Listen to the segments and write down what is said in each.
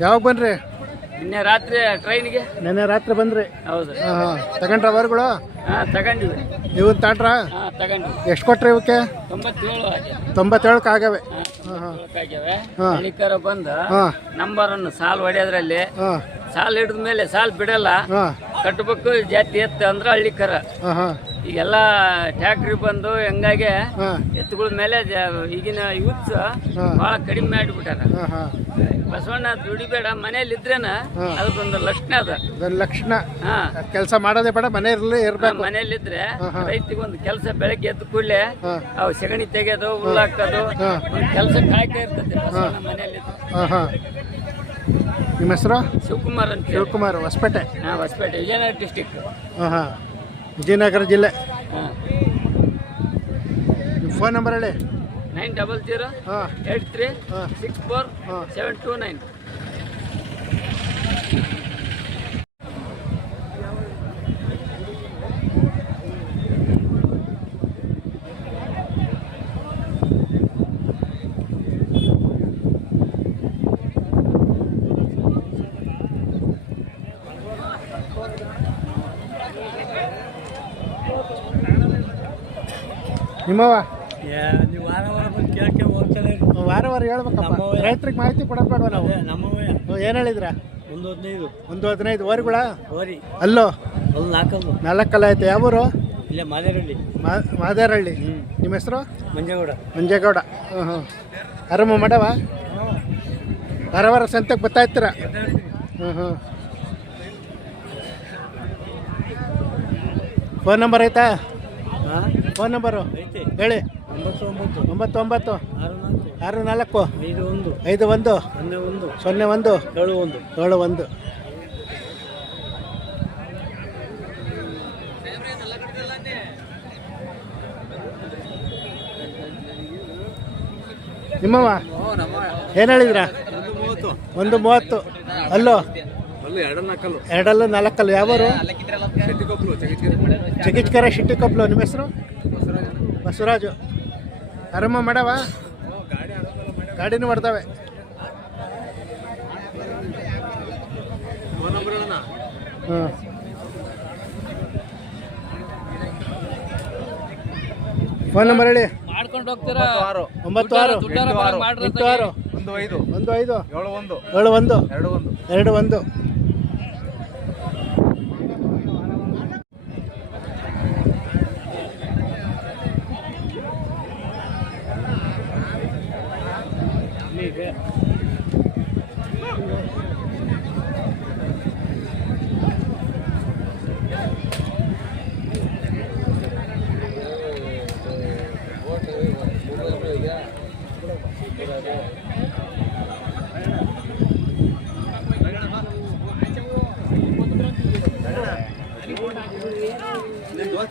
ಯಾವಾಗ ಬನ್ರಿ? ನಿನ್ನೆ ರಾತ್ರಿ ಟ್ರೈನ್ಗೆ ನಿನ್ನೆ ರಾತ್ರಿ ಬಂದ್ರಿ ಹೌದು. ಹಾಂ ಹಾಂ. ತಗೊಂಡ್ರ ಅವರುಗಳು? ಹಾ ಇವನ್ ಹಾ ತಗೊಂಡಿವಿ. ಎಷ್ಟು ಕೊಟ್ರಿ ಇವಕ್ಕೆ? ತೊಂಬತ್ತೇಳು ಆಗಿದೆ ತೊಂಬತ್ತೇಳಕ್ಕೆ ಆಗವೆ ಹಾ, ತೊಂಬತ್ತೇಳಕ್ಕೆ ಆಗ್ಯಾವೆ. ಹಾ. ಬಂದು ಹಾಂ. ನಂಬರ್ ಅನ್ನು ಸಾಲ್ ಹೊಡೆಯೋದ್ರಲ್ಲಿ ಹಾಂ. ಸಾಲ್ ಹಿಡಿದ ಮೇಲೆ ಸಾಲ ಬಿಡಲ್ಲ. ಕಟ್ಟಬೇಕು ಜಾತಿ ಎತ್ತ ಅಂದ್ರೆ ಹಳ್ಳಿ ಕರ ಈಗೆಲ್ಲ ಟ್ಯಾಕ್ಟ್ರಿ ಬಂದು ಹಂಗಾಗಿ ಎತ್ತುಗಳ ಮೇಲೆ ಜ- ಈಗಿನ ಯೂತ್ಸ್ ಹಾ. ಬಹಳ ಕಡಿಮೆ ಮಾಡಿಬಿಟ್ಟಾರ. ಬಸವಣ್ಣ ದುಡಿಬೇಡ ಮನೇಲಿ ಇದ್ರೇನ. ಅದಕ್ಕೊಂದು ಲಕ್ಷಣ ಅದ. ಲಕ್ಷಣ. ಹಾ. ಕೆಲಸ ಮಾಡೋದೇ ಬೇಡ ಮನೆಯಲ್ಲಿ ಇರಬೇಕು. ಮನೇಲಿದ್ರೆ ಇದ್ರೆ ಹಾ. ರೈತಿಗೊಂದು ಕೆಲಸ ಬೆಳಗ್ಗೆ ಎದ್ದು ಕೂಡಲೇ ಅವ್ ಸಗಣಿ ತೆಗೆಯೋದು ಹಾ. ಒಂದು ಕೆಲಸ ಕಾಯ್ತಾ ಇರ್ತದೆ ಬಸವಣ್ಣ ಹಾಂ ಹಾಂ. ನಿಮ್ಮ ಹೆಸರು? ಶಿವಕುಮಾರ್ ಅಂತ ಹೇಳಿ. ಶಿವಕುಮಾರ್ ಹೊಸಪೇಟೆ? ಹಾಂ ಹೊಸಪೇಟೆ ವಿಜಯನಗರ ಡಿಸ್ಟಿಕ್ ಹಾಂ ಹಾಂ. ವಿಜಯನಗರ ಜಿಲ್ಲೆ? ಹಾಂ. ನಿಮ್ಮ ಫೋನ್ ನಂಬರ್ ಹೇಳಿ. ನೈನ್ ಡಬಲ್ ಜೀರೋ ಹಾಂ. ಏಟ್ ತ್ರೀ ಹಾಂ. ಸಿಕ್ಸ್ ಫೋರ್ ಹಾಂ. Seven two nine. ನಿಮ್ಮವ ನೀವು ವಾರ ವಾರ ಬಂದು ಕೇಳಕ್ಕೆ ಹೋಗ್ತಾನೆ ವಾರ ವಾರ ಹೇಳ್ಬೇಕಪ್ಪ. ರೈತರಿಗೆ ಮಾಹಿತಿ ಕೊಡಬೇಡ ನಾವು. ನಮ್ಮವೇ ಏನು ಹೇಳಿದ್ರ? ಒಂದು ಹದಿನೈದು. ಒಂದು ಹದಿನೈದು. ಓರಿಗಳ ಓರಿ ಅಲ್ಲೋ? ಒಂದು ನಾಲ್ಕಲ್ಲು. ನಾಲ್ಕಲ್ಲ ಆಯ್ತು ಯಾವೂರು ಇಲ್ಲೇ ಮಾದೇರಹಳ್ಳಿ. ಹ್ಞೂ ನಿಮ್ಮ ಹೆಸರು? ಮಂಜೇಗೌಡ. ಮಂಜೇಗೌಡ. ಹ್ಞೂ ಹ್ಞೂ ಆರಾಮ ಮಾಡವ ವಾರ ವಾರ ಸಂತೆಗೆ ಬರ್ತಾ ಇರ್ತೀರ? ಹ್ಞೂ ಹ್ಞೂ ಫೋನ್ ನಂಬರ್ ಐತಾ? ಹಾಂ? ಫೋನ್ ನಂಬರು ಐತೆ. ಹೇಳಿ. ಒಂಬತ್ತು ಒಂಬತ್ತು ಒಂಬತ್ತು ಒಂಬತ್ತು ಆರು ನಾಲ್ಕು ಐದು ಒಂದು. ಐದು ಒಂದು. ಸೊನ್ನೆ ಒಂದು. ಸೊನ್ನೆ ಒಂದು. ಏಳು ಒಂದು. ಏಳು ಒಂದು. ನಿಮ್ಮವ ಏನು ಹೇಳಿದ್ರ? ಒಂದು ಮೂವತ್ತು. ಅಲ್ಲೋ? ಎರಡಲ್ಲೂ ನಾಲ್ಕಲ್ಲು. ಯಾವರು? ಚಿಕಿತ್ಕರ ಶಿಟ್ಟಿ ಕೊಪ್ಪಲು ನಿಮ್ಮ ಹೆಸರು? ಬಸವರಾಜು. ಆರಾಮ ಮಾಡವ? ಗಾಡಿನೂ ಬರ್ತವೆ ಹ್ಞೂ. ಫೋನ್ ನಂಬರ್ ಹೇಳಿ. ಮಾಡ್ಕೊಂಡು ಹೋಗ್ತೀರಾ? ಒಂಬತ್ತು ಆರು ಎಂಟು ಆರು. ಒಂದು ಐದು. ಒಂದು ಐದು. ಏಳು ಒಂದು. ಏಳು ಒಂದು. ಎರಡು ಒಂದು. ಎರಡು ಒಂದು.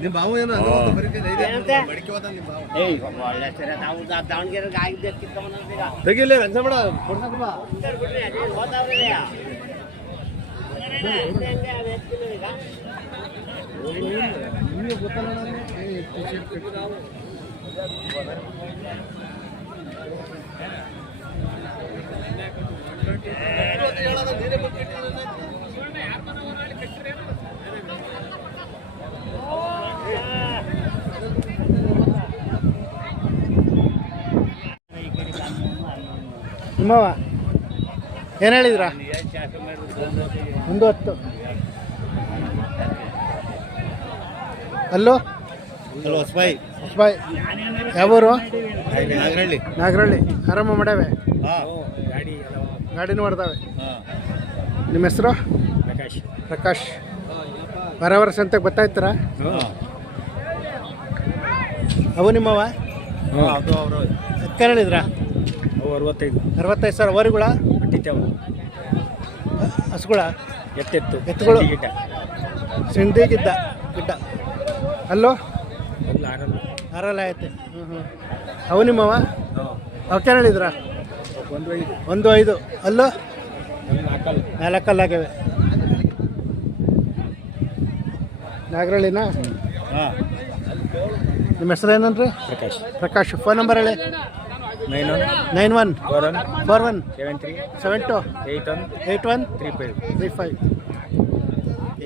ನಿಮ್ಮ ಬಾವು ಏನು ತೆಗಿಲ್ಲ ರಂಗಸಮಣ ನಿಮ್ಮವ ಏನು ಹೇಳಿದ್ರ? ಒಂದು ಹತ್ತು ಅಲ್ಲೋ ಹೊಸಬಾಯಿ. ಹೊಸಬಾಯಿ. ಬಾಯ್ ಯಾವೂರು? ನಾಗರಳ್ಳಿ. ನಾಗರಹಳ್ಳಿ ಆರಾಮ ಮಾಡ್ಯಾವೆ? ಹಾಂ. ಗಾಡಿನೂ ಮಾಡ್ತಾವೆ ಹಾಂ. ನಿಮ್ಮ ಹೆಸರು? ಪ್ರಕಾಶ್. ಪ್ರಕಾಶ್. ವಾರ ವಾರ ಸಂತೆಗೆ ಬರ್ತಾ ಇರ್ತೀರಾ? ಹಾಂ. ಅವು ನಿಮ್ಮವ ಎಕ್ಕ ಹೇಳಿದ್ರ ಅವು ಅರವತ್ತೈದು. ಅರವತ್ತೈದು ಸಾವಿರ ಓರಿಗಳ ಬಿಟ್ಟಿದ್ದಾವೆ. ಹಸುಗಳ? ಎತ್ತೆತ್ತು. ಎತ್ತುಗಳು. ಗಿಡ್ಡ. ಸಿಂಧಿ ಗಿಡ್ಡ ಗಿಡ್ಡ. ಅಲ್ಲೋ? ಅಲ್ಲಿ ಆರಲ್ಲ. ಆರಲ್ಲ ಐತೆ ಹ್ಞೂ ಹ್ಞೂ ಅವು ನಿಮ್ಮವ? ಅವಕ್ಕೆ ಹೇಳಿದ್ರ? ಒಂದು ಐದು. ಒಂದು ಐದು. ಅಲ್ಲೋ? ಅಲ್ಲಿ ನಾಲ್ಕಲ್ಲ. ನಾಲ್ಕಲ್ಲಾಗ್ಯವೆ. ನಾಗರಳ್ಳಿನಾ ಹಾಂ. ನಿಮ್ಮ ಹೆಸರು ಏನನ್ರಿ ಪ್ರಕಾಶ್. ಪ್ರಕಾಶ್. ಫೋನ್ ನಂಬರ್ ಹೇಳಿ. Nine one nine one four one four one seven three seven two eight one eight one three five three five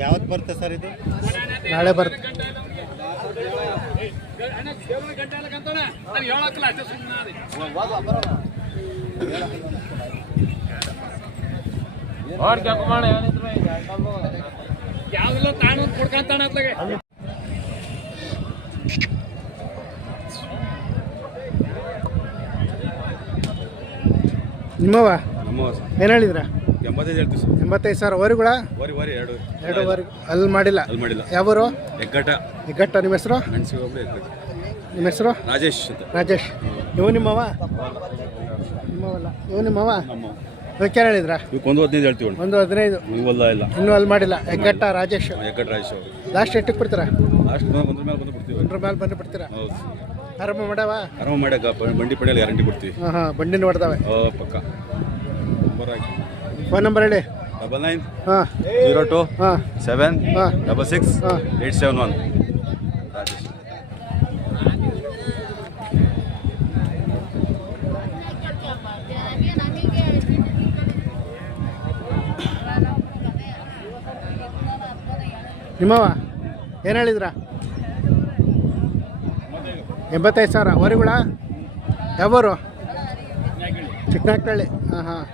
ಯಾವತ್ತು ಬರುತ್ತೆ ಸರ್ ಇದು? ನಾಳೆ ಬರುತ್ತೆ ಯಾವ್ದೆಲ್ಲ ತಾಣ ಕೊಡ್ಕೊಂತಾಣ ಅತ್ಲಾಗೆ ನಿಮ್ಮವ ನಮ್ಮ ಏನು ಹೇಳಿದ್ರ? ಎಂಬತ್ತೈದು ಹೇಳ್ತೀವಿ ಸರ್. ಎಂಬತ್ತೈದು ಸಾವಿರ ವರಿಗಳ? ವರಿ ವರಿ ಎರಡು. ಎರಡೂವರೆ ಅಲ್ಲಿ ಮಾಡಿಲ್ಲ? ಅಲ್ಲಿ ಮಾಡಿಲ್ಲ. ಯಾವರು? ಎಗ್ಗಟ್ಟ. ಹೆಗ್ಗಟ್ಟ ನಿಮ್ಮ ಹೆಸರು? ಮೆಣಸಿ ಹೋಗ್ಲಿ ಎಗ್ಗಟ್ಟ. ನಿಮ್ಮ ಹೆಸರು? ರಾಜೇಶ್ ಅಂತ. ರಾಜೇಶ್. ನೀವು ನಿಮ್ಮವ ನಿಮ್ಮವಲ್ಲ ನೀವು ನಿಮ್ಮವ ನಮ್ಮ ಇವಕ್ಕೆ ಹೇಳಿದ್ರ? ಇವಕ್ಕೆ ಒಂದು ಹದಿನೈದು ಹೇಳ್ತೀವಿ. ಒಂದು ಹದಿನೈದು? ಇವಲ್ಲ ಇಲ್ಲ. ಇನ್ನೂ ಅಲ್ಲಿ ಮಾಡಿಲ್ಲ. ಹೆಗ್ಗಟ್ಟ ರಾಜೇಶ್. ಎಗ್ಗಟ್ಟ ರಾಜೇಶ್ ಅವರು. ಲಾಸ್ಟ್ ಎಷ್ಟಕ್ಕೆ ಬಿಡ್ತೀರಾ? ಲಾಸ್ಟ್ ಬಂದ್ರ ಮೇಲೆ ಬಂದು ಬಿಡ್ತೀವಿ. ಒಂದ್ರ ಮೇಲೆ ಬಂದು ಬಿಡ್ತೀರಾ? ಹೌದು ಆರಂಭ ಮಾಡವ? ಆರಾಮ ಮಾಡ್ಯಾಕ ಬಂಡಿ ಪಡೆಯಲ್ಲ ಗ್ಯಾರಂಟಿ ಕೊಡ್ತೀವಿ. ಹಾಂ ಹಾಂ ಬಂಡಿನ ಹೊಡೆದವೆ ಓ ಪಕ್ಕ. ಫೋನ್ ನಂಬರ್ ಹೇಳಿ. ಡಬಲ್ ನೈನ್ ಹಾಂ. ಜೀರೋ ಟು ಹಾಂ. ಸೆವೆನ್ ಹಾಂ. ಡಬಲ್ ಸಿಕ್ಸ್ ಹಾಂ. ಏಯ್ಟ್ ಸೆವೆನ್ ಒನ್ ರಾಜೇಶ್ ನಿಮ್ಮವ ಏನು ಹೇಳಿದ್ರ? ಎಂಬತ್ತೈದು ಸಾವಿರ. ವರಿಗಳ ಯಾವರು? ಚಿಕ್ಕನಾಕ್ತಳ್ಳಿ ಹಾಂ ಹಾಂ.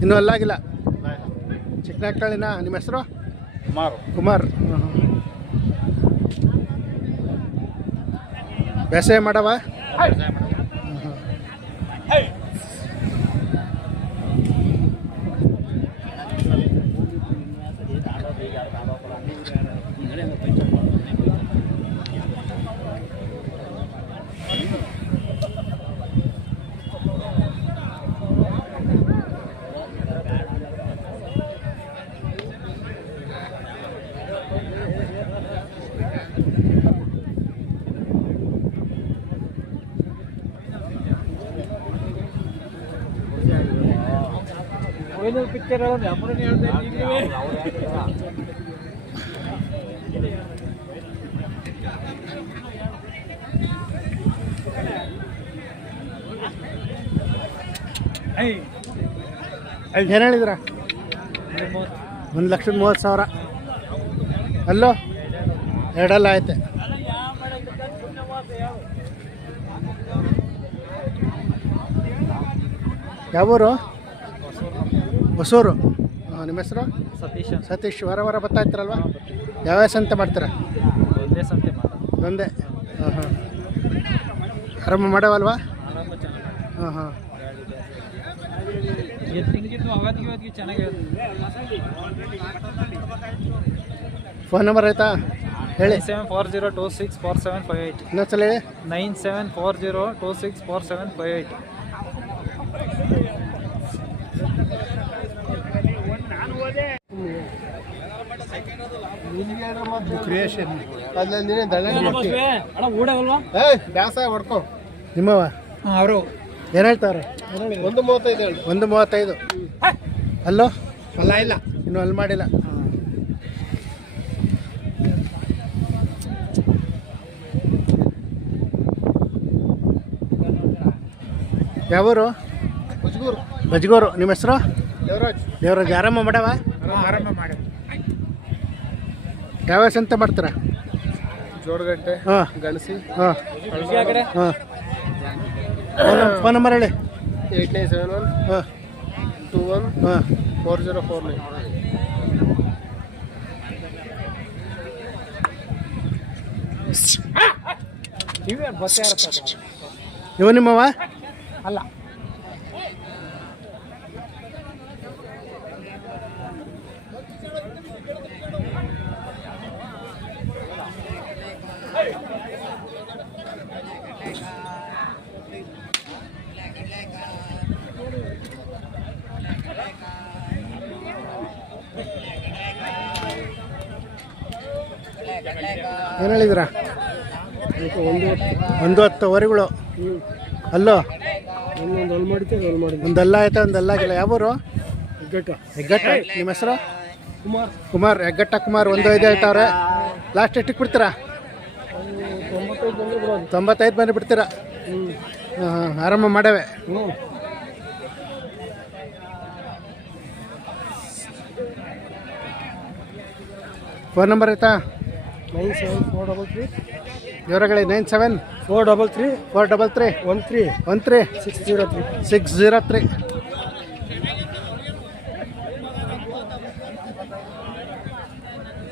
ಇನ್ನೂ ಅಲ್ಲಾಗಿಲ್ಲ. ಚಿಕ್ಕನಾಕ್ತಳ್ಳಿನ ನಿಮ್ಮ ಹೆಸರು? ಕುಮಾರ್. ಕುಮಾರ್. ಹಾಂ ಪಿಕ್ಚರ್ ಹೇಳೋದು ಮಾಡವ ಹೇಳ್ತೇನೆ ಅಲ್ಲಿ ಪಿಕ್ಚರ್ ಏನು ಹೇಳಿದ್ರ? ಒಂದು ಲಕ್ಷದ ಮೂವತ್ತು ಸಾವಿರ. ಅಲ್ಲೋ? ಎರಡಲ್ಲ ಆಯ್ತೆ. ಯಾವೂರು? ಹೊಸೂರು. ಹಾಂ ನಿಮ್ಮ ಹೆಸರು? ಸತೀಶ್ ಸತೀಶ್. ವಾರ ವಾರ ಬರ್ತಾ ಇರ್ತಾರಲ್ವ? ಯಾವ ಸಂತೆ ಮಾಡ್ತೀರಾ? ಒಂದೇ ಸಂತೆ ಒಂದೇ? ಹಾಂ ಹಾಂ. ಆರಾಮ ಮಾಡವಲ್ವಾ? ಹಾಂ ಹಾಂ. ಫೋನ್ ನಂಬರ್ ಆಯ್ತಾ? ಹೇಳಿ. Seven four zero two six four seven five eight. ಇನ್ನೊಂದ್ಸಲ ಹೇಳಿ. Nine seven four zero two six four seven five eight. Creation ಅದ್ರಲ್ಲಿ ಊಡವಲ್ವಾ ಬ್ಯಾಸ ಹೊಡ್ಕೊ. ನಿಮ್ಮವ ಅವರು. ಏನು ಹೇಳ್ತಾರೆ? ಒಂದು ಮೂವತ್ತೈದು ಹೇಳಿ. ಒಂದು ಮೂವತ್ತೈದು. ಅಲ್ಲೋ? ಅಲ್ಲ ಇಲ್ಲ. ಇನ್ನೂ ಅಲ್ಲಿ ಮಾಡಿಲ್ಲ. ಯಾವೂರು? ಬಜ್ಗೂರು ಬಜ್ಗೂರು ನಿಮ್ಮ ಹೆಸರು? ದೇವರಾಜ್. ದೇವರಾಜ್. ಆರಾಮ ಮಾಡವಾ? ಆರಂಭ ಮಾಡಿ ಎಂತ ಮಾಡ್ತಾರ? ಜೋಡಗಟ್ಟೆ ಹಾಂ. ಗಳಿಸಿ ಹಾಂ. ಫೋನ್ ನಂಬರ್ ಹೇಳಿ. ಏಯ್ಟ್ ನೈನ್ ಸೆವೆನ್ ಒನ್ ಹಾಂ. ಟೂ ಒನ್ ಹಾಂ. Four zero four nine. ಇವೆ ಬಸ್ ಯಾರ ಇವ ನಿಮ್ಮವ? ಅಲ್ಲ. ಏನು ಹೇಳಿದಿರಾ ಒಂದು ಒಂದು ಹತ್ತು ವರಿಗಳು ಅಲ್ಲೋ ಒಂದೊಂದು ಅಲ್ಲಿ ಮಾಡಿದ್ದೆ ಅಲ್ಲಿ ಮಾಡಿದ್ದೆ ಆಯ್ತಾ ಒಂದಲ್ಲ ಆಗಿಲ್ಲ. ಯಾವೂರು? ಹೆಗ್ಗಟ್ಟ. ಹೆಗ್ಗಟ್ಟ. ನಿಮ್ಮ ಹೆಸರು? ಕುಮಾರ್. ಕುಮಾರ್ ಹೆಗ್ಗಟ್ಟ ಕುಮಾರ್ ಒಂದು ಐದು ಹೇಳ್ತಾವ್ರೆ ಲಾಸ್ಟ್ ಎಷ್ಟಕ್ಕೆ ಬಿಡ್ತೀರಾ? ತೊಂಬತ್ತೈದು ಬಂದು ಬಿಡ್ತೀರಾ? ಹಾಂ ಹಾಂ ಆರಾಮ ಮಾಡವೆ. ಹ್ಞೂ ಫೋನ್ ನಂಬರ್ ಆಯ್ತಾ? Nine seven four double three. ವಿವರಗಳೇ nine seven. Four double three. Four double three. One three. One three. Six zero three. Six zero three.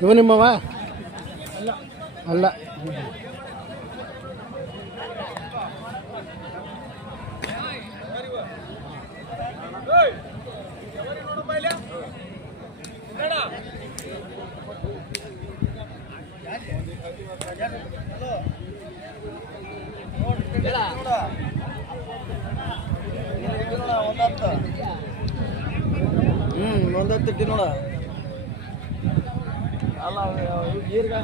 ಇವು ನಿಮ್ಮವ? ಅಲ್ಲ. ಹ್ಞೂ ಒಂದತ್ತು ನೋಡ ಅಲ್ಲ ಈರ್ಗ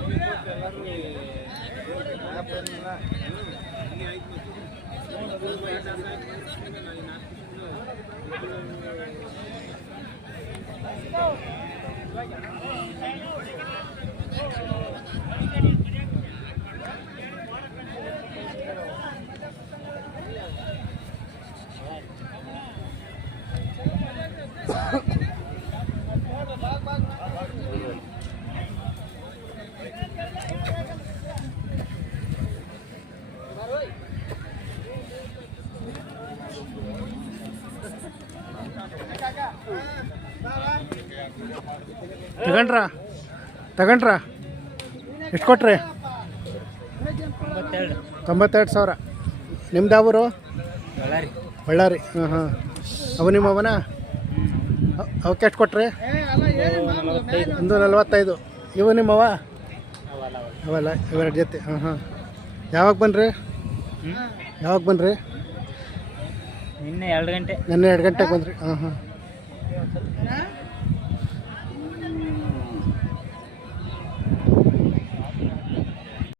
ತಗೊಂಡ್ರ? ತಗೊಂಡ್ರ? ಎಷ್ಟು ಕೊಟ್ರಿ? ತೊಂಬತ್ತೆರಡು. ಸಾವಿರ. ನಿಮ್ದು ಯಾವೂರು ಬಳ್ಳಾರಿ. ಹಾಂ ಹಾಂ. ಅವು ನಿಮ್ಮ ಅವನ? ಅವಕ್ಕೆ ಎಷ್ಟು ಕೊಟ್ರಿ? ಒಂದು ನಲ್ವತ್ತೈದು. ಇವು ನಿಮ್ಮವ ಅವಲ್ಲ ಇವೆರಡು ಜೊತೆ. ಹಾಂ ಹಾಂ. ಯಾವಾಗ ಬನ್ನಿರಿ ಯಾವಾಗ ಬನ್ನಿರಿ ನಿನ್ನೆ ಎರಡು ಗಂಟೆ. ನಿನ್ನೆ ಎರಡು ಗಂಟೆಗೆ ಬಂದ್ರಿ. ಹಾಂ ಹಾಂ.